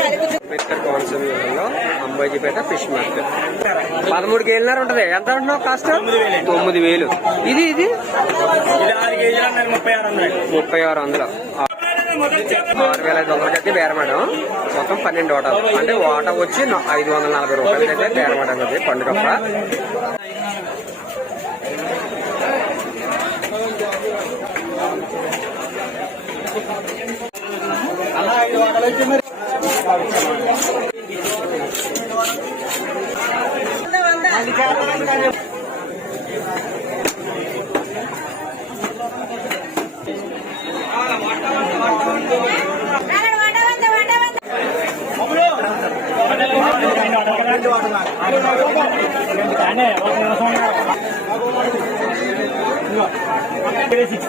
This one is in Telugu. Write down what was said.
అంబేద్కర్ కోనసీమలో అంబాజీపేట ఫిష్ మార్కెట్. పదమూడు కేజీలన్నర ఉంటది. ఎంత ఉంటున్నావు కాస్ట్? తొమ్మిది వేలు. ఇది ఇది? ముప్పై ఆరు వందలు. ఆరు వేల ఐదు వందలకి అయితే బేరమేడం మొత్తం పన్నెండు ఓటాలు అంటే ఓట వచ్చి ఐదు వందల నలభై రూపాయలకి అయితే బేరమేడం అది పండుగప్ప సిక్స్